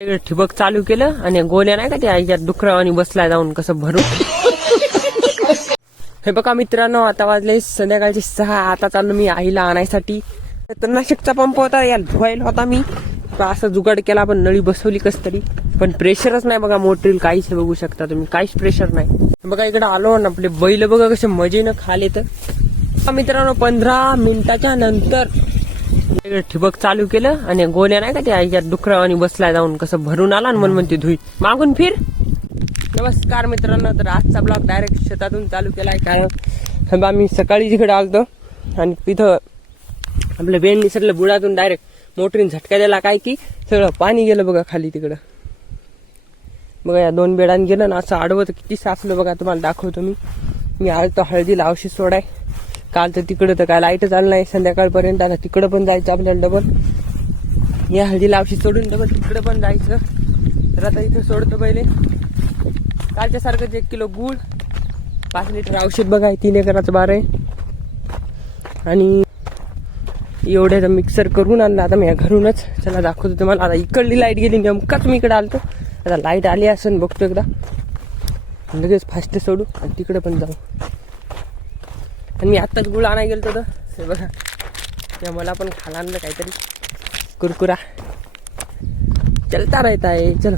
इकडे ठिबक चालू केलं आणि गोल्या नाही का त्या आईच्या डुकरावानी बसला जाऊन कसं भरून. हे बघा मित्रांनो, आता वाजले संध्याकाळचे 6. आता चाललो मी आईला आणायसाठी. तणनाशकचा पंप होता, याला धुवायला होता मी. असं जुगाड केला, पण नळी बसवली कस तरी, पण प्रेशरच नाही बघा मोटरील. काहीच बघू शकता तुम्ही, काहीच प्रेशर नाही. बघा इकडे आलो ना, आपले बैल बघा कसे मजेनं खाले. तर मित्रांनो 15 मिनिटाच्या नंतर इकडे ठिबक चालू केलं आणि गोल्या नाही का त्या आईच्या डुकरावानी बसला जाऊन कसं भरून आला आणि म्हणते धुई मागून फिर. नमस्कार मित्रांनो, तर आजचा ब्लॉग डायरेक्ट शेतातून चालू केलाय. कारण आम्ही सकाळी जिकडे आलतो आणि तिथं आपलं बेन निसरलं बुडातून डायरेक्ट मोटरीन झटका दिला, काय की सगळं पाणी गेलं बघा खाली तिकडं. बघा या 2 बेडान गेलं ना, असं आडवं तर किती साचलं बघा. तुम्हाला दाखवतो मी आलतो हळदीला औषध सोडाय. काल तर तिकडं तर काय लाईटच आलं नाही संध्याकाळपर्यंत. आता तिकडं पण जायचं आपल्याला डबल. या हळदीला औषध सोडून डबल तिकडं पण जायचं. तर आता इथं सोडतो पहिले कालच्या सारखंच 1 किलो गूळ, 5 लिटर औषध बघा, 3 एकराचं बार आहे. आणि एवढ्याचं मिक्सर करून आणलं आता मी घरूनच. चला दाखवतो तुम्हाला. आता इकडली लाईट गेली, नेमकाच मी इकडे आलतो. आता लाईट आली असेल बघतो एकदा, लगेच फास्ट सोडू आणि तिकडे पण जाऊ. आणि मी आत्ताच गुळ आणायला गेलो तर बघा, त्या मला पण खायला आणलं काहीतरी कुरकुरा. चलता राहता आहे. चलो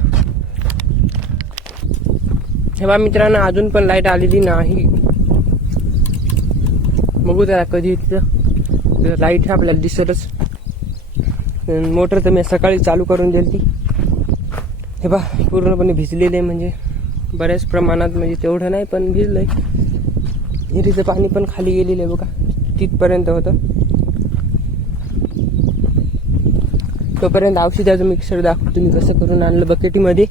हे बा मित्रांनो, अजून पण लाईट आलेली नाही. बघू त्याला कधी येतं. लाईट आपल्याला दिसतच. मोटर तर मी सकाळी चालू करून दिली ती. हे बा पूर्णपणे भिजलेले आहे, म्हणजे बऱ्याच प्रमाणात, म्हणजे तेवढं नाही पण भिजलंय. विहिरीचं पाणी पण खाली गेलेलं आहे बघा, तिथपर्यंत होतं. तोपर्यंत औषधाचं मिक्सर दाखवतो मी कसं करून आणलं बकेटीमध्ये.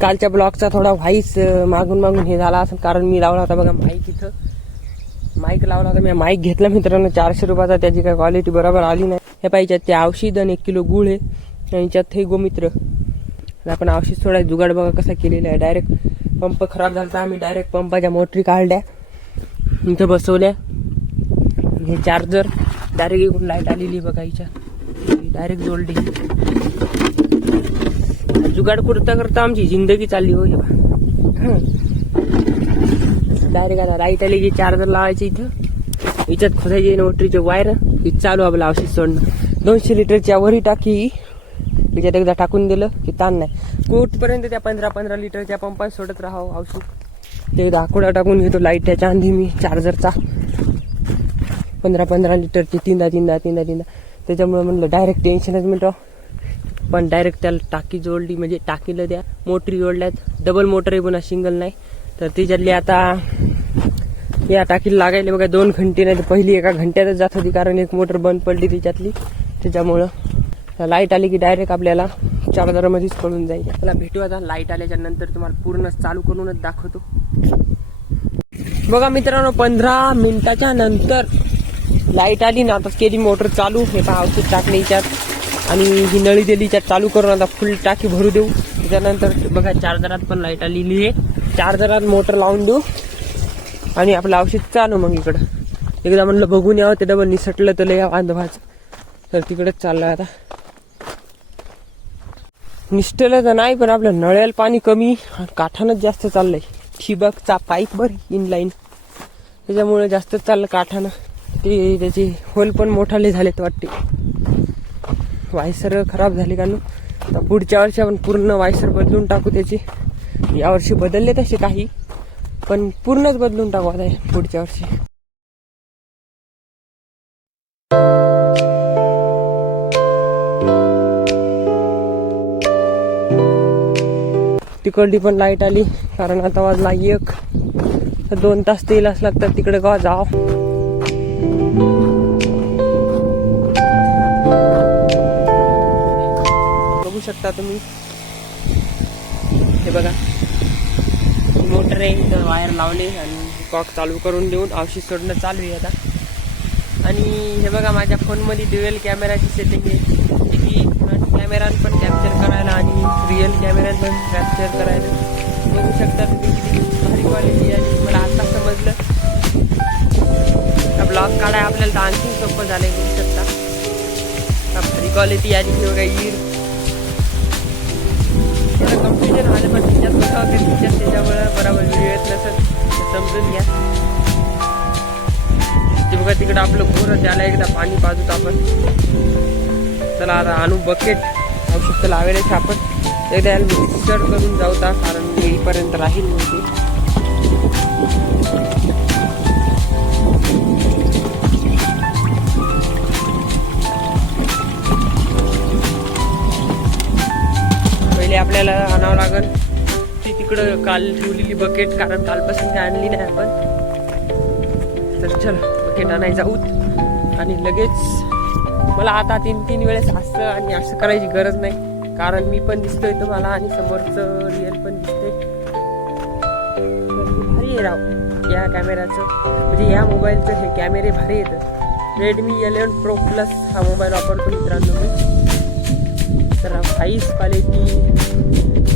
कालच्या ब्लॉकचा थोडा व्हाईस मागून हे झाला असं, कारण मी लावला होता बघा माईक. इथं माईक लावला होता मी. माईक घेतला मित्रांनो 400 रुपयाचा. त्याची काही क्वालिटी बरोबर आली नाही. हे पाहिजे ते औषध आणि 1 किलो गूळ आहे आणि याच्यात हे गोमित्र. आपण औषध सोडायचं जुगाड बघा कसा केलेला आहे. डायरेक्ट पंप खराब झाला, आम्ही डायरेक्ट पंपाच्या मोटरी काढल्या, इथं बसवल्या. हे चार्जर डायरेक्ट इकडून लाईट आलेली बघा, हिच्या डायरेक्ट जोडली. जुगाड करता आमची जिंदगी चालली हो. हे बघा डायरेक्ट आता लाईट आली की चार्जर लावायचं इथं, हिच्यात खोदायची मोटरीचे वायर. इथं चालू आपलं औषध सोडणं. 200 लिटरच्या वरी टाकी त्याच्यात एकदा टाकून दिलं की ताण नाही. कुठपर्यंत त्या 15 लिटरच्या पंपात सोडत राहावं औषध. ते एकदा आकुडा टाकून घेतो लाईटच्या आंधी मी चार्जरचा. 15 लिटरची तीनदा. त्याच्यामुळे म्हणलं डायरेक्ट टेन्शनच मिटव. पण डायरेक्ट त्याला टाकी जोडली, म्हणजे टाकीला त्या मोटरी जोडल्यात. डबल मोटर आहे पुन्हा, सिंगल नाही. तर त्याच्यातली आता या टाकीला लागायला बघा 2 घंटे, नाही तर पहिली 1 घंट्यातच जात होती, कारण एक मोटर बंद पडली त्याच्यातली. त्याच्यामुळं लाईट आली की डायरेक्ट आपल्याला चार्जरमध्येच कळून जाईल. त्याला भेटू आता लाईट आल्याच्या नंतर, तुम्हाला पूर्ण चालू करूनच दाखवतो. बघा मित्रांनो 15 मिनिटाच्या नंतर लाईट आली ना. आता केली मोटर चालू. हे पहा औषध टाकले याच्यात आणि ही नळी दिली याच्यात चालू करून. आता फुल टाकी भरू देऊ. त्याच्यानंतर बघा चार्जरात पण लाईट आलेली आहे. चार्जरात मोटर लावून देऊ आणि आपलं औषध चालू. मग इकडं एकदा म्हणलं बघून यावं, ते डबल निसटलं तर लय वांधवाचं. तर तिकडेच चाललंय आता. निष्ठलं तर नाही, पण आपलं नळ्याला पाणी कमी, काठानंच जास्त चाललंय. ठिबकचा पाईप बर इनलाईन, त्याच्यामुळे जास्तच चाललं काठानं. ते त्याचे होल पण मोठाले झालेत वाटते. वायसर खराब झाले का नु. पुढच्या वर्षी आपण पूर्ण वायसर बदलून टाकू त्याची. यावर्षी बदलले तसे काही, पण पूर्णच बदलून टाकू आता पुढच्या वर्षी. तिकडली पण लाईट आली, कारण आता वाजला 1. 2 तास तेलाच लागतात तिकडे का जाव. बघू शकता तुम्ही. हे बघा मोटर आहे, इथं वायर लावले आणि कॉक चालू करून देऊन औषध सोडणं चालू आहे आता. आणि हे बघा माझ्या फोनमध्ये ड्युएल कॅमेराची सेटिंग आहे, की कॅमेरा पण कॅप्चर करायला आणि रिअल कॅमेरा पण कॅप्चर करायला. बघू शकता तुम्ही किती भारी क्वालिटी आहे. मला आता समजलं. ब्लॉग काढाय आपल्याला तर आणखी सोपं झालंय. बघू शकता भारी क्वालिटी आली. बघा थोडं कन्फ्युजन झालं, पण त्याच्यात कसं होते त्याच्यामुळे बरोबर व्हिडिओ येत नसेल तर समजून घ्या. ते बघा तिकडं आपलं घोर, त्याला एकदा पाणी पाजूत आपण. चला आता आणू बकेट, औषध तर लावेलच आपण. एकदा याला मिक्सर करून जाऊ का, कारण येईपर्यंत राहील नव्हती. पहिले आपल्याला आणावं लागेल ती तिकडं काल ठेवलेली बकेट, कारण कालपासून ती आणली नाही आपण. तर चला बकेट आणायला जाऊत. आणि लगेच मला आता 3 वेळेस असं आणि असं करायची गरज नाही, कारण मी पण दिसतोय तुम्हाला आणि समोरचं रिअल पण दिसतंय. भारी आहे राव या कॅमेऱ्याचं, म्हणजे या मोबाईलचं हे कॅमेरे भारी येतं. रेडमी 11 Pro Plus हा मोबाईल वापरतो मित्रांनो मी. तर व्हॉइस क्वालिटी,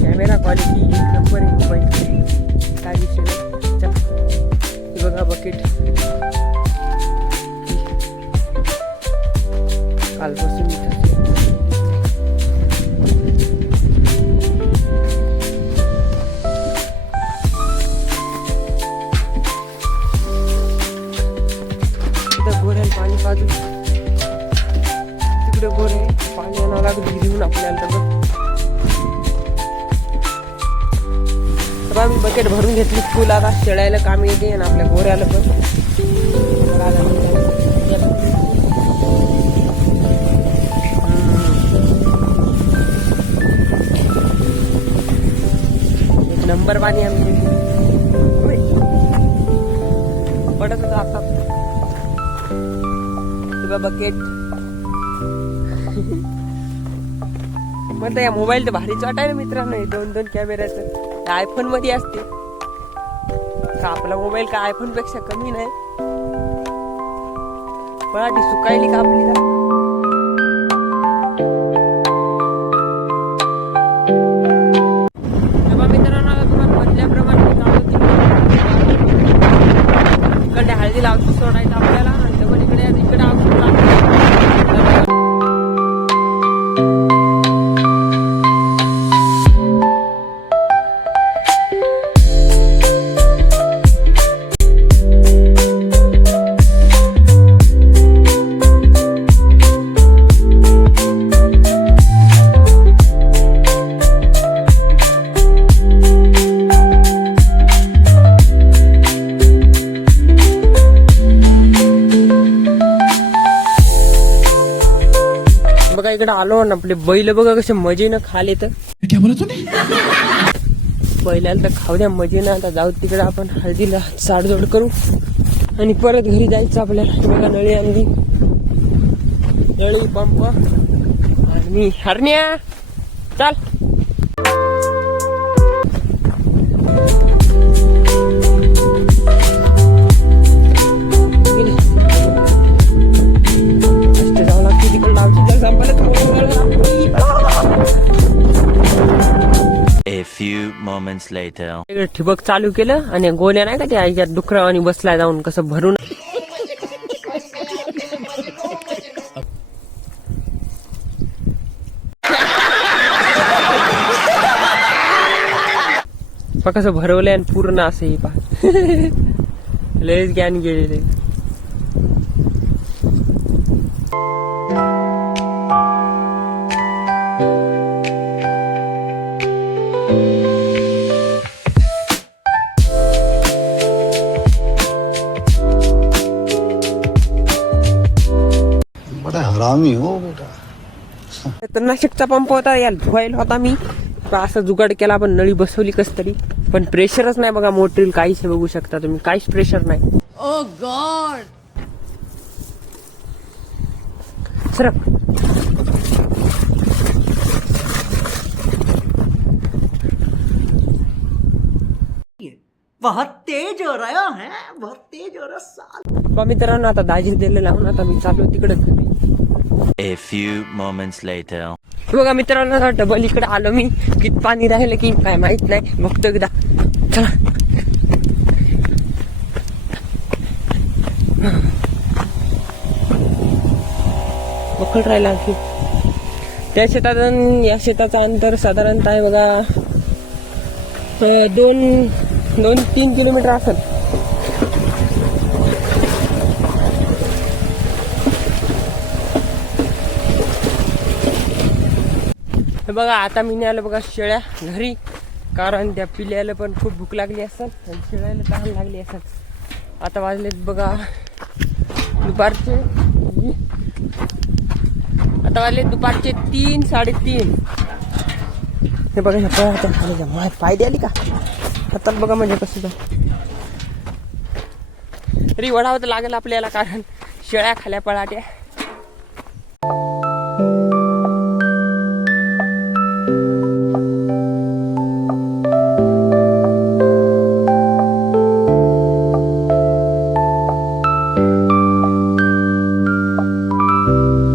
कॅमेरा क्वालिटी एक नंबर आहे मोबाईलची, काय विषय नाही. चल हे बघा बकेट, कालपासून गोऱ्याला पाणी पाजू. तिकडे गोरे पाणी आणावं लागत घेऊन आपल्याला. तर मी बकेट भरून घेतली फुल, आता शेळायला कामी येते आणि आपल्या गोऱ्याला पण. एक नंबर पाणी आमचे पडत होतं आता बकेट. मग या मोबाईल तर भारीच वाटायला मित्रांनो. 2 कॅमेऱ्याचं आयफोन मध्ये असते. आपला मोबाईल का आयफोन पेक्षा कमी नाही. पळाटी सुकायली का आपली का. मित्रांनो तुम्हाला म्हटल्याप्रमाणे इकडे हळदी औषध सोडायचं आपल्याला, आणि पण इकडे औषध बघा इकडे आलो ना. आपले बैल बघा कसे मजेनं खाले. तर क्या बोला तूने? बैलाला तर खाऊ द्या मजेनं. आता जाऊ तिकडे आपण हळदीला साडजोड करू आणि परत घरी जायचं आपल्याला. बघा नळी आणली, नळी पंप आणि हरण्या चाल. A few moments later. ठिबक चालू केलं आणि गोल्या नाही का त्या याच्यात डुकरा आणि बसला जाऊन कसं भरून. कसं भरवलंय आणि पूर्ण असं हे पहा. लयच ज्ञान गेलेले. बड़ा हरामी हो बेटा. तर नाशिकचा पंप होता, याला धुवायला होता मी. असं जुगाड केला आपण, नळी बसवली कस तरी, पण प्रेशरच नाही बघा मोटरील. काहीच बघू शकता तुम्ही, काहीच प्रेशर नाही. ओ गॉड. सरक. बहुत तेज हो रहा है, बहुत तेज हो रहा साल. मित्रांनो आता दाजी दिले लावून आता मी चालू तिकडे घरी. A few moments later. बघा मित्रांनो आता डबल इकडे आलो मी. किती पाणी राहिलं की काय माहित नाही, बघतो एकदा. चला बखल राहिला की त्या शेतातून या शेताचं अंतर साधारणतः आहे बघा 2-3 किलोमीटर असेल. हे बघा आता मी आलो बघा शेळ्या घरी, कारण त्या पिल्याला पण खूप भूक लागली असेल आणि शेळ्याला तहान लागली असेल. आता वाजलेत बघा दुपारचे 3-3:30. हे बघा पळाच्या खाली माझ्या फायदे आली का आता बघा म्हणजे कसं तरी वडावं तर लागेल आपल्याला, कारण शेळ्या खाल्या पळाट्या.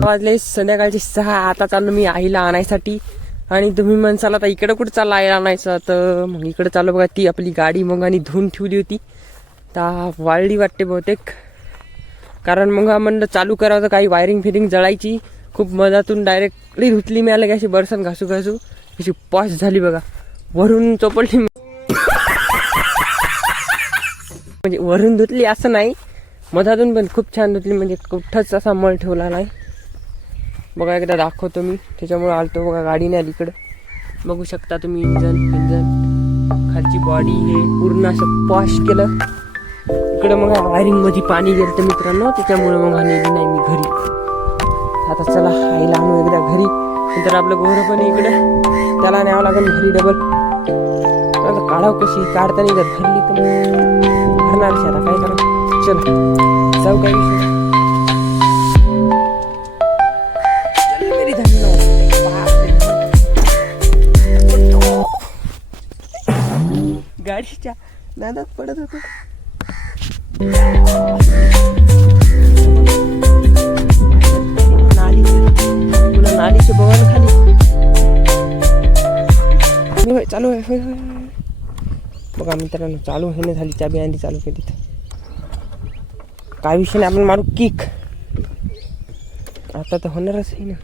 वाजले संध्याकाळचे 6. आता चाललो मी आईला आणायसाठी. आणि तुम्ही म्हणसाल आता इकडं कुठं चालला आईला आणायचं, तर मग इकडं चाललो बघा. ती आपली गाडी मग आणि धुवून ठेवली होती, तर वाळली वाटते बहुतेक. कारण मग म्हणलं चालू करावं तर काही वायरिंग फिरिंग जळायची. खूप मधातून डायरेक्टली धुतली मिळालं की अशी बरसन घासू अशी पॉश झाली बघा. वरून चोपडली म्हणजे वरून धुतली असं नाही, मधातून पण खूप छान धुतली, म्हणजे कुठंच असा मळ ठेवला नाही बघा. एकदा दाखवतो मी, त्याच्यामुळे आलतो बघा. गाडी नाही अलीकडं बघू शकता तुम्ही. इंजन खालची बॉडी हे पूर्ण असं पॉश केलं. इकडं मग वायरिंग मध्ये पाणी गेलं तर मित्रांनो, त्याच्यामुळे मग नेली नाही मी घरी. आता चला आईला आणू एकदा घरी, नंतर आपलं गोरं पण इकडं त्याला न्यावं लागेल घरी डबल. काढावं कशी काढताना इकडं धरली तर भरणार आता काय करा. चल जाऊ काय विषय गाडीच्या नादात पडत होतो. नालीचे बघा खाली चालू आहे. बघा मित्रांनो चालू आहे ना, झाली चाबी आणली चालू केली. काय विषय नाही, आपण मारू किक. आता तर होणारच आहे ना.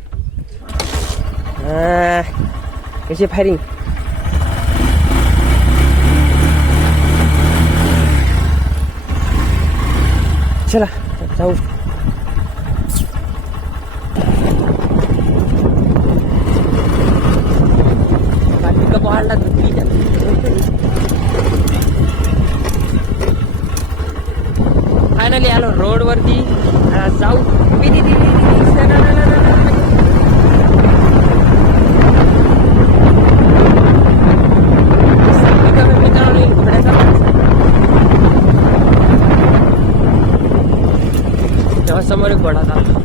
कशी फायरिंग चला जाऊ. वाढला फायनली आलो रोड वरती. जाऊ समोर एक घोडा झाला.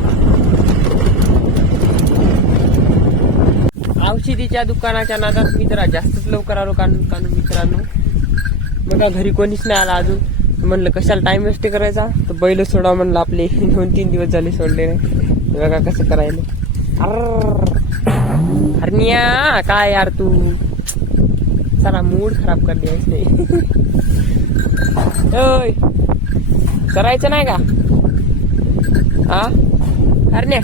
औषधीच्या दुकानाच्या नादात मी जरा जास्तच लवकर आलो, कारण मित्रांनो बघा घरी कोणीच नाही आला अजून. म्हणलं कशाला टाइम वेस्ट करायचा, तर बैल सोडा म्हणलं. आपले 2-3 दिवस झाले सोडले नाही. बघा कसं करायला. हरण्या काय यार तू सारा मूड खराब कर द्यायच नाही. करायचं नाही का हा हरण्या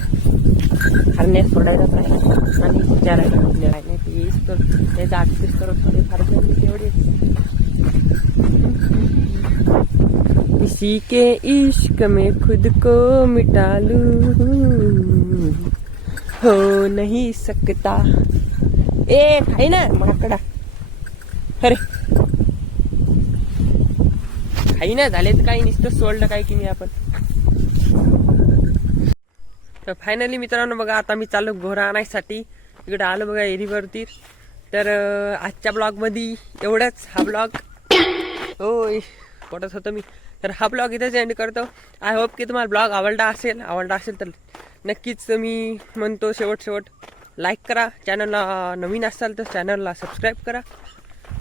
सोडायलाच नाही आणि विचारायला नाही तेच तर त्याचा ऍक्सेस करत थोडे फार तेवढे. किसी के इश्क में खुद को मिटा लूं हो नहीं सकता. ए खाई ना माकडा. अरे खाई ना झाले तर काही नुसतं सोडलं काय की मी आपण. तर फायनली मित्रांनो बघा आता मी चाललो घोडा आणायसाठी. इकडे आलो बघा एरीवरती. तर आजच्या ब्लॉगमध्ये एवढंच. हा ब्लॉग होय पडत होतं मी. तर हा ब्लॉग इथेच एंड करतो. आय होप की तुम्हाला ब्लॉग आवडला असेल तर नक्कीच मी म्हणतो शेवट लाईक करा. चॅनलला नवीन असाल तर चॅनलला सबस्क्राईब करा.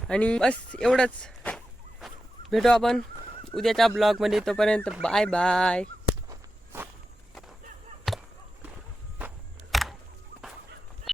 आणि बस एवढंच. भेटू आपण उद्याच्या ब्लॉगमध्ये. तोपर्यंत बाय बाय.